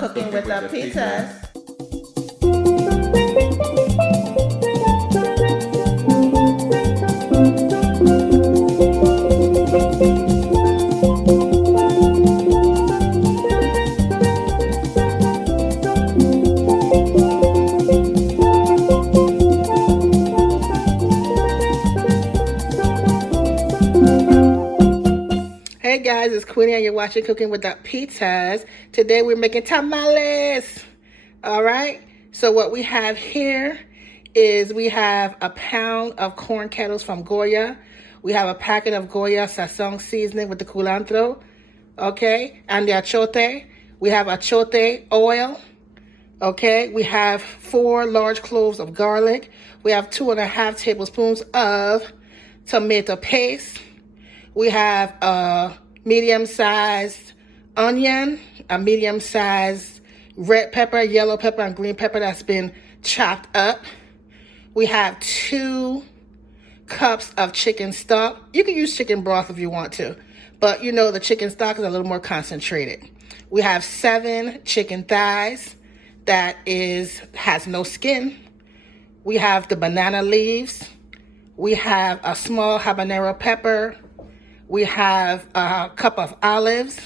Cooking with the pizzas. Hey guys, it's Queenie and you're watching Cooking with the Pizzas. Today we're making tamales. All right, so what we have here is we have a pound of corn kernels from Goya. We have a packet of Goya Sazon seasoning with the culantro, okay, and the achiote. We have achiote oil, okay. We have 4 large cloves of garlic. We have 2.5 tablespoons of tomato paste. We have a medium-sized onion, a medium-sized red pepper, yellow pepper, and green pepper that's been chopped up. We have 2 cups of chicken stock. You can use chicken broth if you want to, but you know the chicken stock is a little more concentrated. We have 7 chicken thighs that has no skin. We have the banana leaves. We have a small habanero pepper. We have a cup of olives.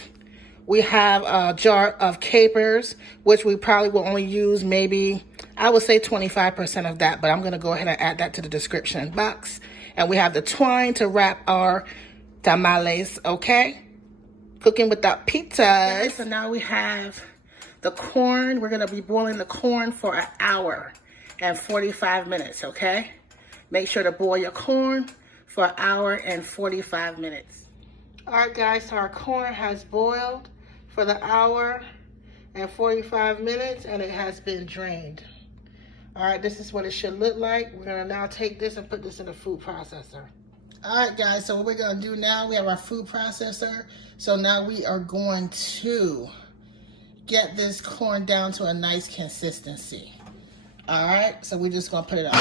We have a jar of capers, which we probably will only use maybe, I would say 25% of that, but I'm going to go ahead and add that to the description box. And we have the twine to wrap our tamales, okay? Cooking with the pizzas. Okay, so now we have the corn. We're going to be boiling the corn for an hour and 45 minutes, okay? Make sure to boil your corn for an hour and 45 minutes. All right, guys, so our corn has boiled for the hour and 45 minutes, and it has been drained. All right, this is what it should look like. We're gonna now take this and put this in a food processor. All right, guys, so what we're gonna do now, we have our food processor. So now we are going to get this corn down to a nice consistency. All right, so we're just gonna put it on.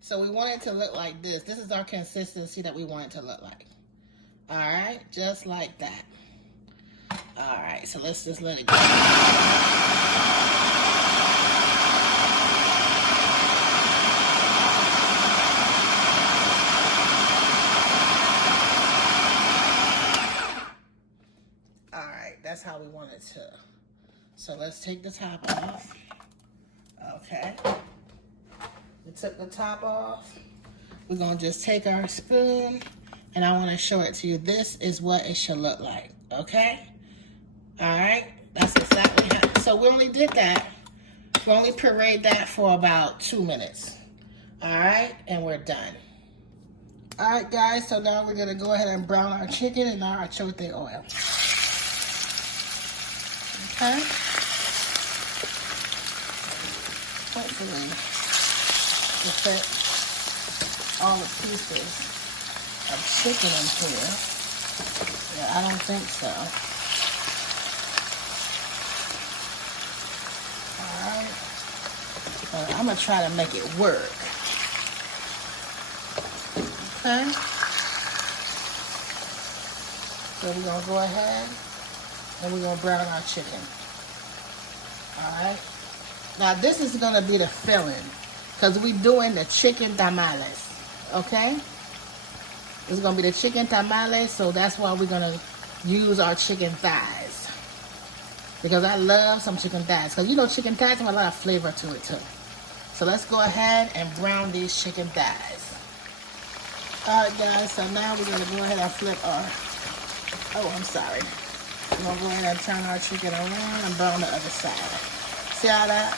So we want it to look like this. This is our consistency that we want it to look like. All right, just like that. All right, so let's just let it go. All right, that's how we want it to. So let's take the top off. Okay. We took the top off. We're gonna just take our spoon and I wanna show it to you. This is what it should look like, okay? All right, that's exactly how, so we only did that. We only pureed that for about 2 minutes. All right, and we're done. All right, guys, so now we're gonna go ahead and brown our chicken in our achiote oil. Okay? Hopefully, to fit all the pieces of chicken in here. Yeah, I don't think so. Alright. But I'm going to try to make it work. Okay. So we're going to go ahead and we're going to brown our chicken. Alright. Now this is going to be the filling, because we're doing the chicken tamales, okay? This is going to be the chicken tamales, so that's why we're going to use our chicken thighs. Because I love some chicken thighs, because you know chicken thighs have a lot of flavor to it too. So let's go ahead and brown these chicken thighs. All right, guys, so now we're going to go ahead and flip our, oh, I'm sorry. We're going to go ahead and turn our chicken around and brown the other side. See how that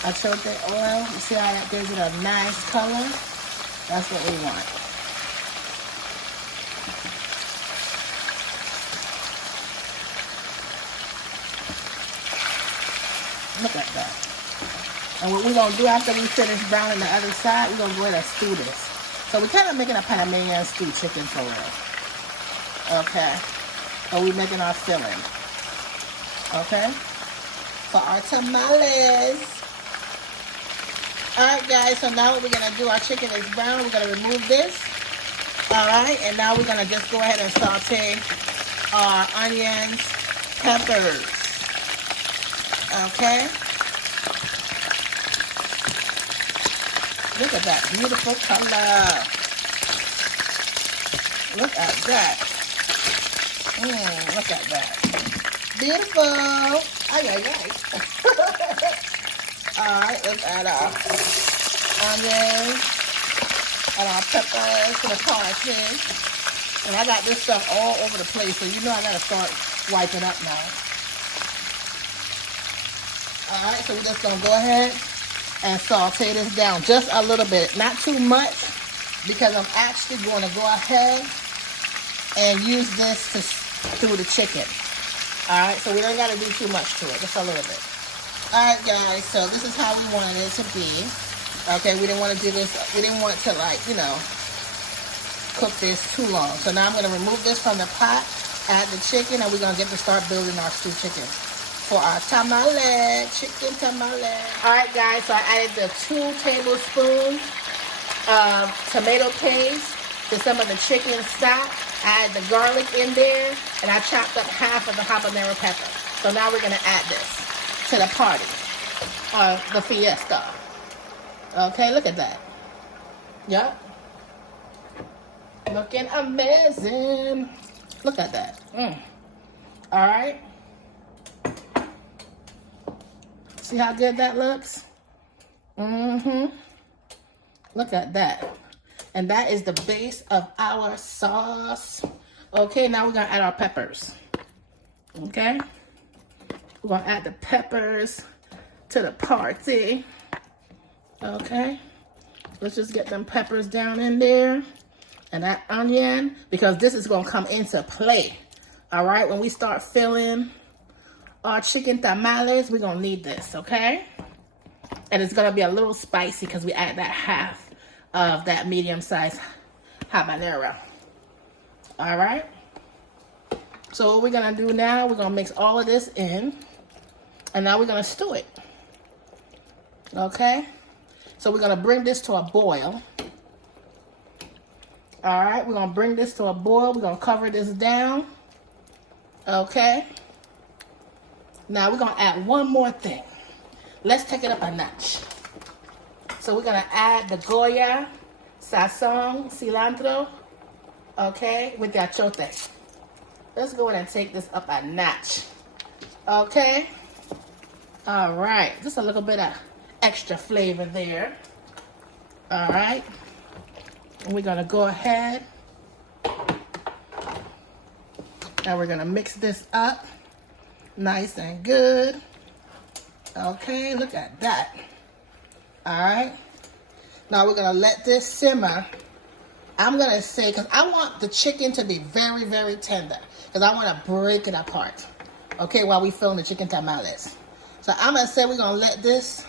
achiote oil, you see how that gives it a nice color? That's what we want. Look at that. And what we're going to do after we finish browning the other side, we're going to go ahead and stew this. So we're kind of making a Panamanian stewed chicken for real. Okay. So we're making our filling. Okay. For our tamales. Alright guys, so now what we're going to do, our chicken is brown. We're going to remove this. Alright, and now we're going to just go ahead and saute our onions, peppers. Okay. Look at that beautiful color. Look at that. Look at that. Beautiful. Ay, ay, ay. Alright, let's add our onions and our peppers to the parsley. And I got this stuff all over the place, so you know I gotta start wiping up now. Alright, so we're just gonna go ahead and saute this down just a little bit, not too much, because I'm actually going to go ahead and use this to stew the chicken. Alright, so we don't got to do too much to it, just a little bit. Alright guys, so this is how we wanted it to be. Okay, we didn't want to do this, we didn't want to, like, you know, cook this too long. So now I'm going to remove this from the pot, add the chicken, and we're going to get to start building our stewed chicken for our tamale, chicken tamale. Alright guys, so I added the 2 tablespoons of tomato paste to some of the chicken stock. I added the garlic in there, and I chopped up half of the habanero pepper. So now we're gonna add this to the party, the fiesta. Okay, look at that. Yup. Looking amazing. Look at that. Alright. See how good that looks? Look at that. And that is the base of our sauce. Okay, now we're going to add our peppers. Okay? We're going to add the peppers to the party. Okay? Let's just get them peppers down in there. And that onion, because this is going to come into play. All right? When we start filling our chicken tamales, we're going to need this, okay? And it's going to be a little spicy because we add that half of that medium-sized habanero. All right? So what we're going to do now, we're going to mix all of this in. And now we're going to stew it. Okay? So we're going to bring this to a boil. All right? We're going to bring this to a boil. We're going to cover this down. Okay? Now we're going to add one more thing. Let's take it up a notch. So we're going to add the Goya, Sazon, cilantro, okay, with the Achiote. Let's go ahead and take this up a notch. Okay? All right. Just a little bit of extra flavor there. All right. And we're going to go ahead. Now we're going to mix this up nice and good. Okay, look at that. All right. Now we're going to let this simmer. I'm going to say, because I want the chicken to be very, very tender. Because I want to break it apart. Okay, while we film the chicken tamales. So I'm going to say we're going to let this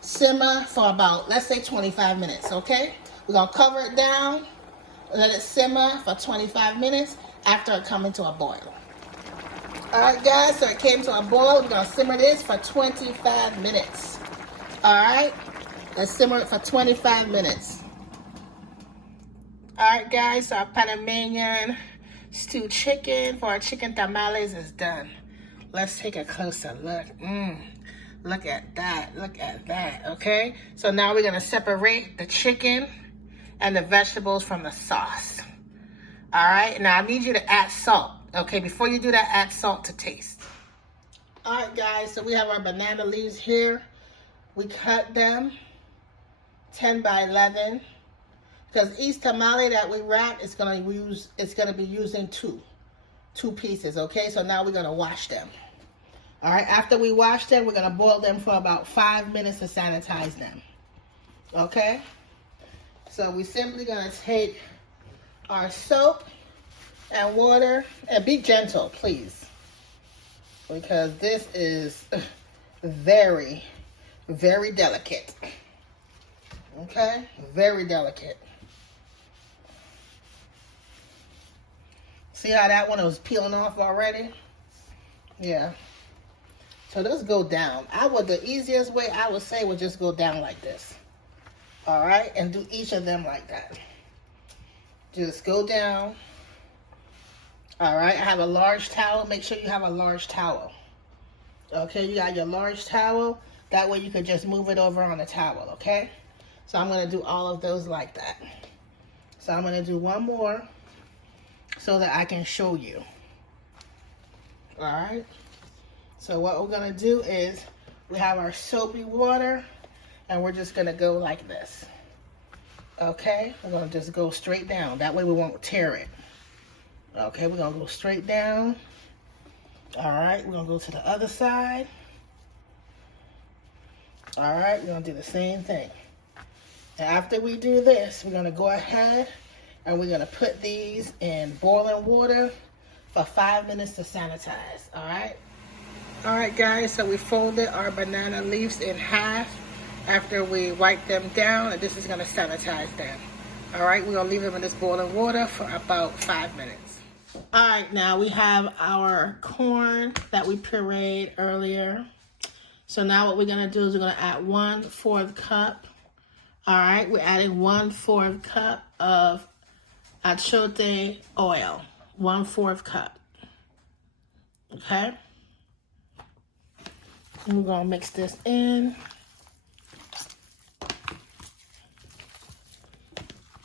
simmer for about, let's say 25 minutes, okay? We're going to cover it down, let it simmer for 25 minutes after it comes into a boil. All right, guys, so it came to a boil. We're going to simmer this for 25 minutes. All right, let's simmer it for 25 minutes. All right, guys, so our Panamanian stewed chicken for our chicken tamales is done. Let's take a closer look. Look at that. Look at that. Okay. So now we're going to separate the chicken and the vegetables from the sauce. All right. Now I need you to add salt. Okay. Before you do that, add salt to taste. All right, guys. So we have our banana leaves here. We cut them 10 by 11 because each tamale that we wrap is going to be using two pieces. Okay. So now we're going to wash them. All right, after we wash them, we're going to boil them for about 5 minutes to sanitize them. Okay? So we're simply going to take our soap and water, and be gentle, please. Because this is very, Very delicate. Okay? Very delicate. See how that one was peeling off already? Yeah. So let's go down. The easiest way I would say would just go down like this. All right? And do each of them like that. Just go down. All right? I have a large towel. Make sure you have a large towel. Okay? You got your large towel. That way you could just move it over on the towel, okay? So I'm going to do all of those like that. So I'm going to do one more so that I can show you. All right? So what we're going to do is we have our soapy water, and we're just going to go like this. Okay? We're going to just go straight down. That way we won't tear it. Okay, we're going to go straight down. All right, we're going to go to the other side. All right, we're going to do the same thing. And after we do this, we're going to go ahead and we're going to put these in boiling water for 5 minutes to sanitize. All right? All right, guys, so we folded our banana leaves in half after we wipe them down, and this is going to sanitize them. All right, we're going to leave them in this boiling water for about 5 minutes. All right, now we have our corn that we pureed earlier. So now what we're going to do is we're going to add 1/4 cup. All right, we're adding 1/4 cup of Achiote oil. 1/4 cup. Okay? And we're going to mix this in.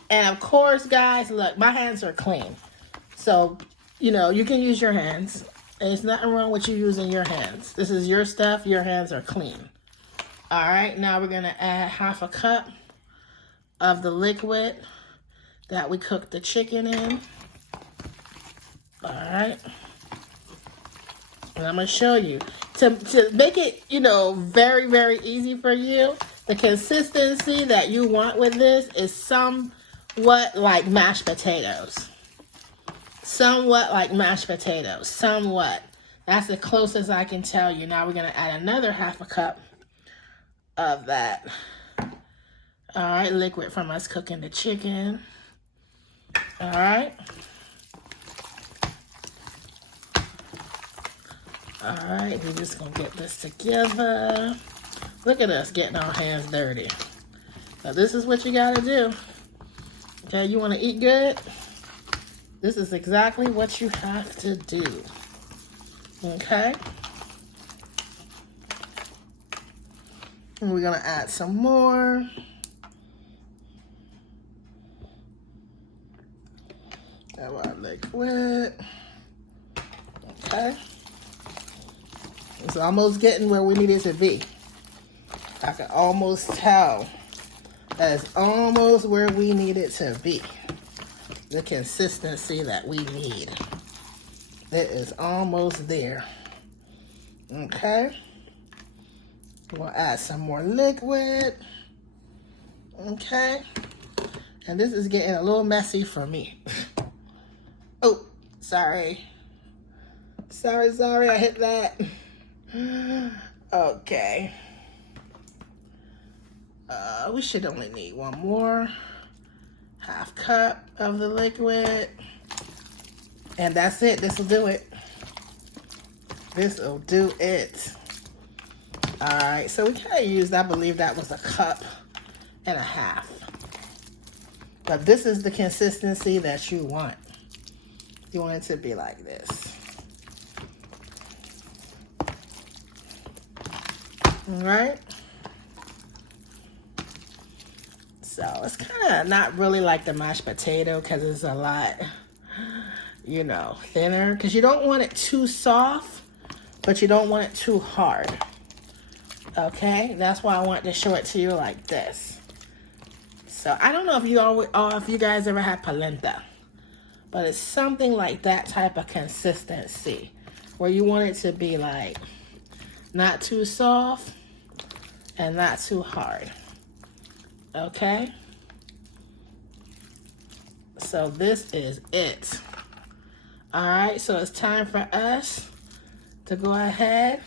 And of course, guys, look, my hands are clean. So, you know, you can use your hands. There's nothing wrong with you using your hands. This is your stuff. Your hands are clean. All right, now we're going to add 1/2 cup of the liquid that we cooked the chicken in. All right. And I'm going to show you. To make it, you know, very, very easy for you, the consistency that you want with this is somewhat like mashed potatoes. Somewhat like mashed potatoes. Somewhat. That's the closest I can tell you. Now we're going to add another 1/2 cup of that. All right, liquid from us cooking the chicken. All right. All right, we're just going to get this together. Look at us getting our hands dirty. Now, this is what you got to do. Okay, you want to eat good? This is exactly what you have to do. Okay? And we're going to add some more. Add our liquid. Okay? It's almost getting where we need it to be. I can almost tell that it's almost where we need it to be. The consistency that we need. It is almost there. Okay. We'll add some more liquid. Okay. And this is getting a little messy for me. Oh, sorry. Sorry, I hit that. Okay. We should only need one more. 1/2 cup of the liquid. And that's it. This will do it. This will do it. All right. So we kind of used, I believe that was 1.5 cups. But this is the consistency that you want. You want it to be like this. All right. So it's kind of not really like the mashed potato because it's a lot, you know, thinner. Because you don't want it too soft, but you don't want it too hard. Okay, that's why I want to show it to you like this. So I don't know if you guys ever had polenta, but it's something like that type of consistency where you want it to be like not too soft and not too hard. Okay, so this is it. All right, so it's time for us to go ahead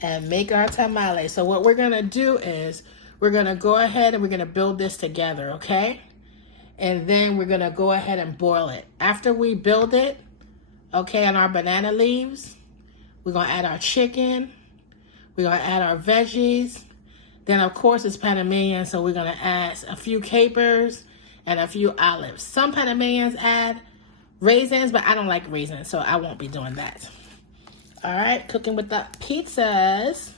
and make our tamales. So what we're gonna do is we're gonna go ahead and we're gonna build this together, okay? And then we're gonna go ahead and boil it. After we build it, okay, on our banana leaves, we're gonna add our chicken, we're gonna add our veggies. Then of course it's Panamanian, so we're gonna add a few capers and a few olives. Some Panamanians add raisins, but I don't like raisins, so I won't be doing that. All right, cooking with the pizzas.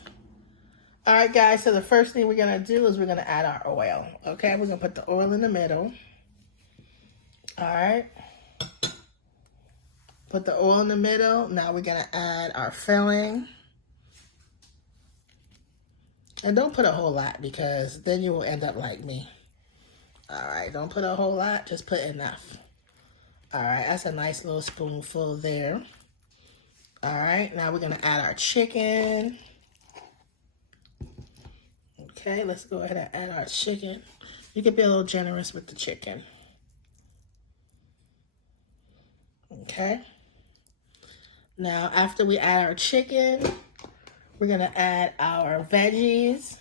All right, guys, so the first thing we're gonna do is we're gonna add our oil. Okay, we're gonna put the oil in the middle. All right. Put the oil in the middle. Now we're gonna add our filling. And don't put a whole lot because then you will end up like me. All right, don't put a whole lot, just put enough. All right, that's a nice little spoonful there. All right, now we're gonna add our chicken. Okay, let's go ahead and add our chicken. You can be a little generous with the chicken. Okay. Now, after we add our chicken, we're gonna add our veggies.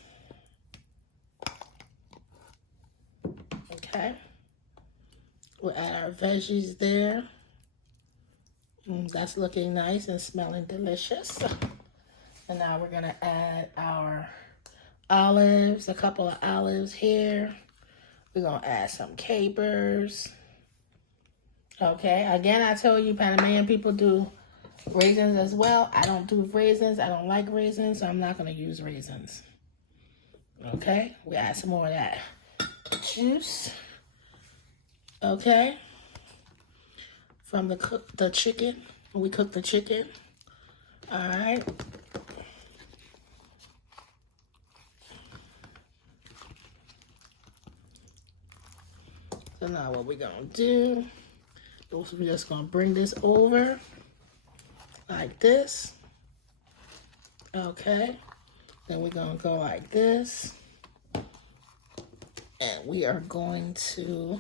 Okay. We'll add our veggies there. That's looking nice and smelling delicious. And now we're gonna add our olives, a couple of olives here. We're gonna add some capers. Okay, again, I told you Panamanian people do raisins as well. I don't do raisins. I don't like raisins, so I'm not gonna use raisins. Okay, we add some more of that juice. Okay. From the chicken, when we cook the chicken. All right. So now what we're gonna do is we're just gonna bring this over like this. Okay. Then we're gonna go like this. And we are going to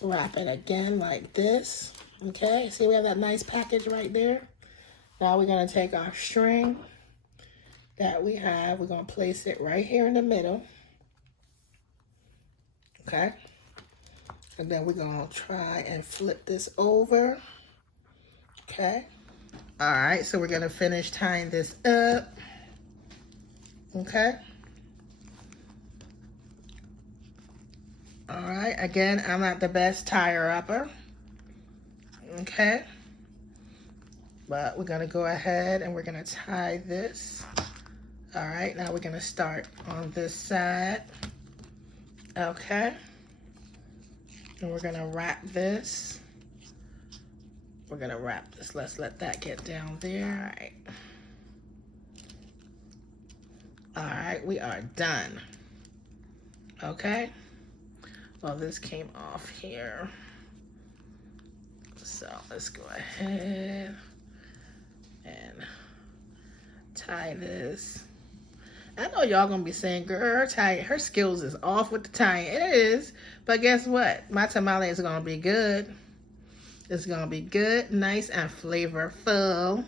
wrap it again like this. Okay, see we have that nice package right there. Now we're gonna take our string that we have, we're gonna place it right here in the middle. Okay, and then we're gonna try and flip this over. Okay, all right, so we're gonna finish tying this up. Okay. All right, again, I'm not the best tire-upper, okay? But we're gonna go ahead and we're gonna tie this. All right, now we're gonna start on this side, okay? And we're gonna wrap this. We're gonna wrap this, let's let that get down there. All right. All right, we are done, okay? Well, this came off here. So let's go ahead and tie this. I know y'all gonna be saying, girl, her skills is off with the tying. It is, but guess what? My tamale is gonna be good. It's gonna be good, nice, and flavorful.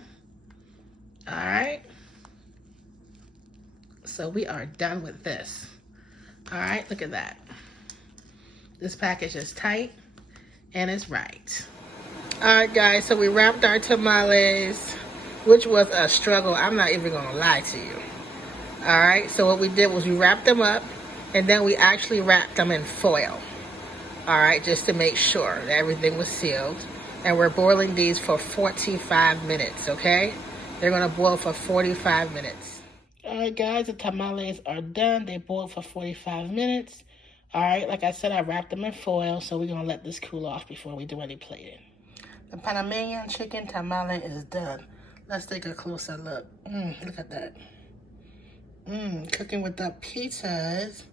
All right. So we are done with this. All right, look at that. This package is tight and it's right. All right, guys, so we wrapped our tamales, which was a struggle. I'm not even gonna lie to you. All right, so what we did was we wrapped them up and then we actually wrapped them in foil. All right, just to make sure that everything was sealed. And we're boiling these for 45 minutes, okay? They're gonna boil for 45 minutes. All right, guys, the tamales are done. They boiled for 45 minutes. All right, like I said, I wrapped them in foil, so we're gonna let this cool off before we do any plating. The Panamanian chicken tamale is done. Let's take a closer look. Look at that. Cooking with the pizzas.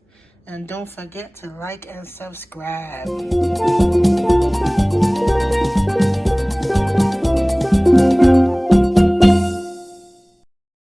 And don't forget to like and subscribe.